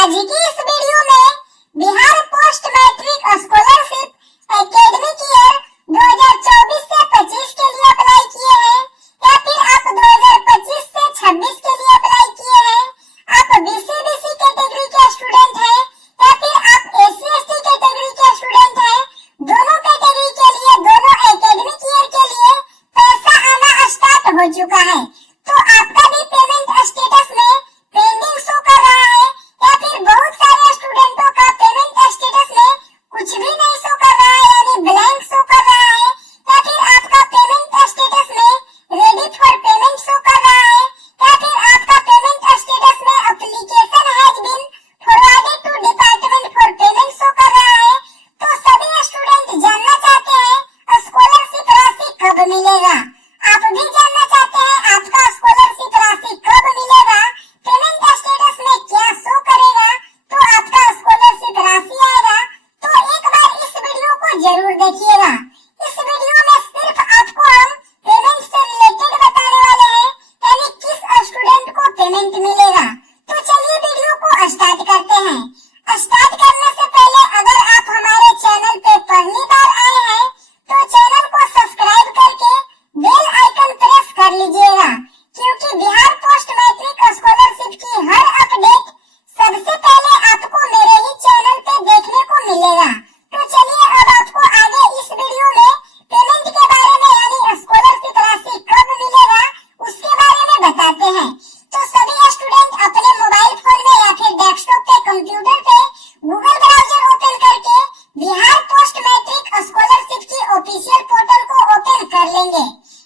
आज की इस वीडियो में Bihar post matric scholarship academic year 2024 से 25 के लिए अप्लाई किए हैं या फिर आप 2025 से 26 के लिए अप्लाई किए हैं, आप बीसी कैटेगरी के स्टूडेंट हैं या फिर आप एससी कैटेगरी के स्टूडेंट हैं, दोनों कैटेगरी के लिए दोनों एकेडमिक ईयर के लिए पैसा आना स्टार्ट हो चुका है। तो आपका भी पेमेंट स्टेटस में पेंडिंग शो कर रहा है या फिर बहुत सारे स्टूडेंटों का पेमेंट स्टेटस में कुछ भी नहीं शो कर रहा है, यानी ब्लैंक शो कर रहा है, या फिर आपका पेमेंट स्टेटस में रेडी फॉर पेमेंट शो कर रहा है, या फिर आपका पेमेंट स्टेटस में application has been forwarded to department for payment show कर रहा है। तो सभी स्टूडेंट जानना चाहते हैं स्कॉलरशिप राशि कब मिलेगा। आप भी जानना चाहते हैं आपका स्कॉलरशिप राशि कब मिलेगा, पेमेंट स्टेटस में क्या शो करेगा, तो आपका स्कॉलरशिप राशि आएगा। तो एक बार इस वीडियो को जरूर देखिएगा। इस वीडियो में सिर्फ आपको हम पेमेंट से रिलेटेड बताने वाले हैं, यानी किस स्टूडेंट को पेमेंट मिलेगा। तो चलिए वीडियो को स्टार्ट करते हैं। स्टार्ट करने से पहले अगर आप हमारे चैनल पे पहली बार आए हैं तो चैनल को सब्सक्राइब करके बेल आइकन प्रेस कर लीजिएगा, क्योंकि बिहार पोस्ट मैट्रिक स्कॉलरशिप की हर अपडेट सबसे पहले आपको मेरे ही चैनल पे देखने को मिलेगा। तो चलिए अब आपको आगे इस वीडियो में पेमेंट के बारे में, यानी स्कॉलरशिप राशि कब मिलेगा उसके बारे में बताते हैं। तो सभी स्टूडेंट अपने मोबाइल फोन में या फिर डेस्कटॉप पे, कंप्यूटर पे गूगल ब्राउजर ओपन करके बिहार पोस्ट मैट्रिक स्कॉलरशिप की ऑफिशियल पोर्टल को ओपन कर लेंगे।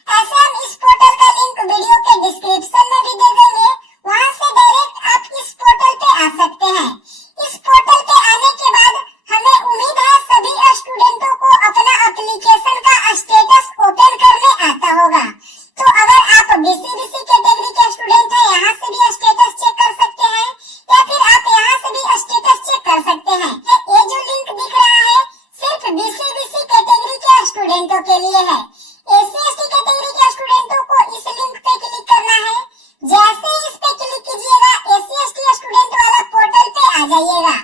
ऐसे हम इस पोर्टल का लिंक वीडियो के डिस्क्रिप्शन में भी दे देंगे, वहां से डायरेक्ट आप इस पोर्टल पे आ सकते हैं। इस पोर्टल पे आने के बाद हमें उम्मीद है सभी स्टूडेंटों को अपना एप्लीकेशन का स्टेटस ओपन करने आता होगा। तो अगर आप बीसी कैटेगरी के स्टूडेंट हैं, यहाँ से भी स्टेटस चेक कर सकते हैं, या फिर आप यहाँ से भी स्टेटस चेक कर सकते हैं। ये जो लिंक दिख रहा है सिर्फ बीसी कैटेगरी के स्टूडेंटों के लिए है। एससी कैटेगरी के स्टूडेंटों को इस लिंक पे क्लिक करना है। जैसे ही इस पे क्लिक कीजिएगा एससी स्टूडेंट वाला पोर्टल पे आ जाइएगा।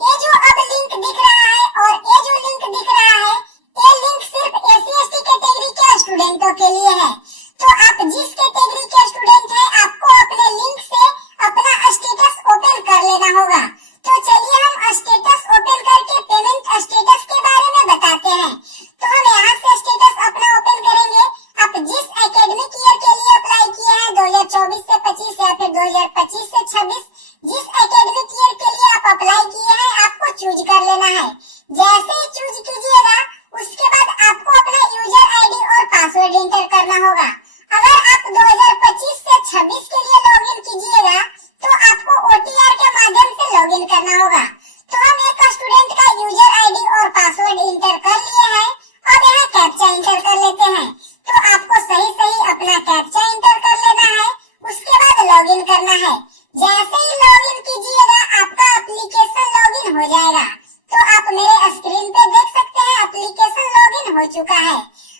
ये जो अब लिंक दिख रहा है और ये जो लिंक दिख रहा है, ये लिंक सिर्फ एससी कैटेगरी के स्टूडेंटों के लिए है। तो आप जिस कैटेगरी के स्टूडेंट हैं, आपको अपने लिंक से अपना स्टेटस ओपन कर लेना होगा। तो चलिए हम स्टेटस ओपन करके पेमेंट स्टेटस के बारे में बताते हैं। तो हम यहाँ से स्टेटस अपना ओपन करेंगे। आप जिस एकेडमिक ईयर के लिए अप्लाई किए हैं 2024 से 25 या फिर 2025 से 26, जिस एकेडमिक ईयर के लिए आप अप्लाई किए हैं आपको चूज कर लेना है। जैसे ही चूज कीजिएगा उसके बाद आपको अपना यूजर आईडी और पासवर्ड एंटर करना होगा। अगर आप 2025 से 26 के लिए लॉगिन कीजिएगा तो आपको OTR के माध्यम से लॉगिन करना होगा। तो हम एक स्टूडेंट का यूजर आईडी और पासवर्ड एंटर कर लिए हैं। अब यहाँ कैप्चा एंटर कर लेते हैं। तो आपको सही अपना कैप्चा एंटर कर लेना है, उसके बाद लॉगिन करना है। जैसे ही लॉगिन कीजिएगा आपका एप्लीकेशन लॉगिन हो जाएगा। तो आप मेरे स्क्रीन पे देख सकते हैं एप्लीकेशन लॉगिन हो चुका है।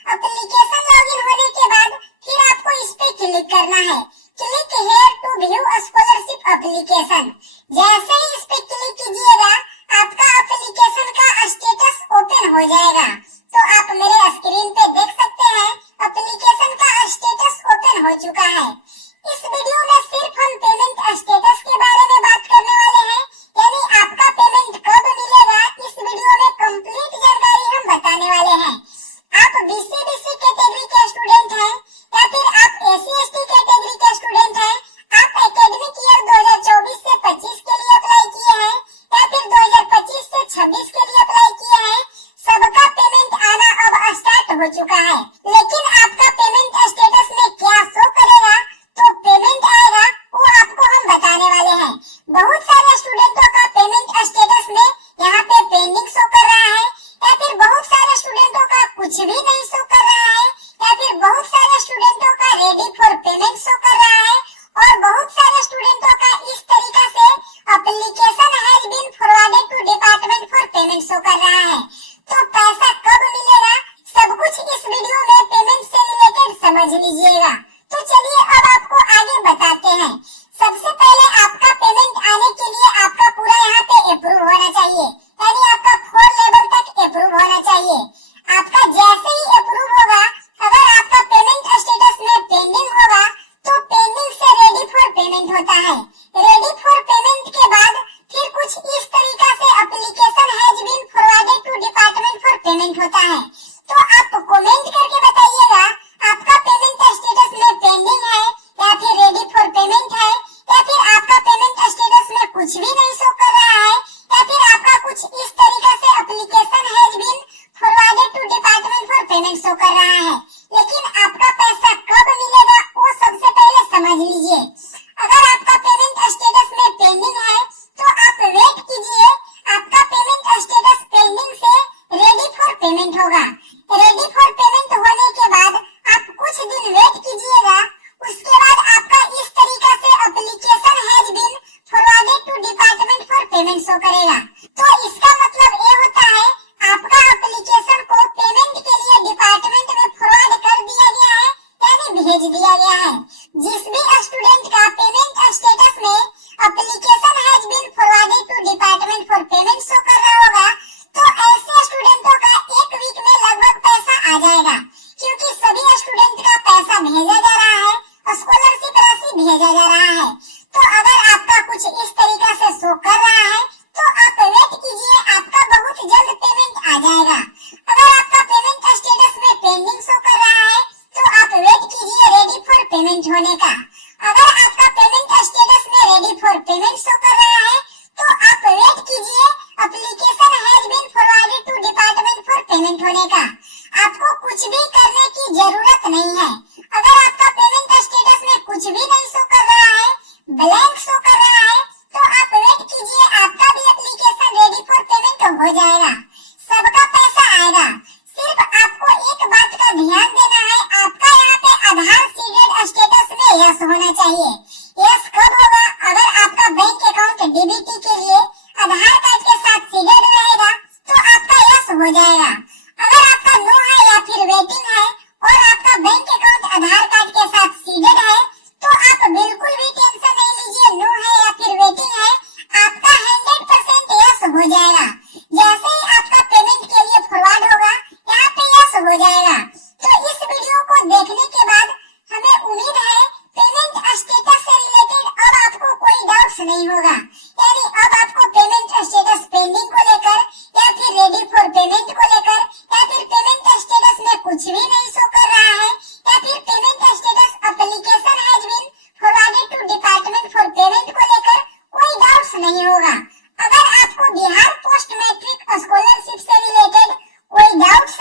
एप्लीकेशन लॉगिन होने के बाद फिर आपको इस पे क्लिक करना है। Click here to view scholarship application. जैसे ही इस पे क्लिक कीजिएगा आपका एप्लीकेशन का स्टेटस ओपन हो जाएगा। तो आप मेरे स्क्रीन पे देख सकते हैं एप्लीकेशन का स्टेटस ओपन हो चुका है। इस वीडियो में सिर्फ हम पेमेंट स्टेटस के बारे में बात करने वाले हैं, यानी आपका पेमेंट कब मिलेगा इस वीडियो में कंप्लीट जानकारी हम बताने वाले हैं। आप बीसी कैटेगरी के स्टूडेंट हैं या फिर आप एससी कैटेगरी के स्टूडेंट हैं, आप एकेडमिक ईयर 2024 से 25 के लिए अप्लाई किए हैं या फिर 2025 से 26 के लिए अप्लाई किए हैं, सबका पेमेंट आना अब स्टार्ट हो चुका है। लेकिन आपका पेमेंट स्टेटस में क्या शो करेगा, तो पेमेंट आएगा वो आपको हम बताने वाले हैं। बहुत सारे स्टूडेंटों का पेमेंट स्टेटस में यहाँ पे पेंडिंग शो कर रहा है, या फिर बहुत सारे स्टूडेंटों का कुछ भी नहीं शो कर रहा है, या फिर बहुत सारे स्टूडेंटों का रेडी फॉर पेमेंट शो कर रहा है, और बहुत सारे स्टूडेंटों का इस तरीका से application has been forwarded to department for payment show कर रहा है। तो पैसा कब मिलेगा सब कुछ इस वीडियो में पेमेंट से रिलेटेड समझ लीजिएगा। तो चलिए अब आपको आगे बताते हैं। सबसे पहले आपका पेमेंट आने के लिए आपका पूरा कुछ भी नहीं शो कर रहा है, या फिर आपका कुछ इस तरीका से application has been forwarded to department for payment show कर रहा है, लेकिन आपका पैसा कब मिलेगा वो सबसे पहले समझ लीजिए। अगर आपका पेमेंट स्टेटस में पेंडिंग है तो आप वेट कीजिए, आपका पेमेंट स्टेटस पेंडिंग से रेडी फॉर पेमेंट होगा। रेडी फॉर पेमेंट होने के बाद आप कुछ दिन वेट कीजिएगा, उसके बाद आपका इस तरीका से application has been forwarded to department for payment show करेगा। तो इसका मतलब ये होता है आपका एप्लीकेशन को पेमेंट के लिए डिपार्टमेंट में फॉरवर्ड कर दिया गया है, यानी भेज दिया गया है। जिस भी स्टूडेंट का पेमेंट स्टेटस में application has been forwarded to department for payment show कर रहा होगा, तो ऐसे स्टूडेंटों का एक वीक में लगभग पैसा आ जाएगा, क्योंकि सभी स्टूडेंट का पैसा भेजा जा रहा है, स्कॉलरशिप राशि भेजा जा रहा है। तो अगर आपका कुछ इस तरीका से शो कर रहा है तो आप वेट कीजिए, आपका बहुत जल्द पेमेंट आ जाएगा। अगर आपका पेमेंट स्टेटस में पेंडिंग शो कर रहा है तो आप वेट कीजिए रेडी फॉर पेमेंट होने का। अगर आपका पेमेंट स्टेटस में रेडी फॉर पेमेंट शो कर रहा है तो आप वेट कीजिए application has been forwarded to department for payment होने का। आपको कुछ भी करने की जरूरत नहीं है। अगर आपका पेमेंट स्टेटस में कुछ भी नहीं शो कर रहा है, ब्लैंक शो कर रहा है, तो आप वेट कीजिए, आपका भी एप्लीकेशन रेडी फॉर पेमेंट हो जाएगा, सबका पैसा आएगा। सिर्फ आपको एक बात का ध्यान देना है, आपका यहाँ पे आधार सीडेड स्टेटस में यस होना चाहिए। यस कब होगा? अगर आपका बैंक अकाउंट डीबीटी के लिए आधार कार्ड के साथ सीडेड रहेगा तो आपका यस हो जाएगा। अगर आपका नो है या फिर वेटिंग है और आपका बैंक अकाउंट आधार कार्ड के साथ सीडेड है तो आप बिल्कुल भी टेंशन नहीं लीजिए, नो है या फिर वेटिंग है, आपका 100% यस हो जाएगा। जैसे ही आपका पेमेंट के लिए फॉरवर्ड होगा यहाँ पे यस हो जाएगा। तो इस वीडियो को देखने के बाद हमें उम्मीद है पेमेंट स्टेटस से रिलेटेड अब आपको कोई डाउट्स नहीं होगा, यानी अब आपको पेमेंट स्टेटस पेंडिंग को लेकर या फिर रेडी फॉर पेमेंट को लेकर या फिर पेमेंट स्टेटस में कुछ भी नहीं शो कर रहा है या फिर payment status application has been forwarded to department for payment को लेकर कोई डाउट्स नहीं होगा। अगर आपको बिहार पोस्ट मैट्रिक स्कॉलरशिप से रिलेटेड कोई डाउट्स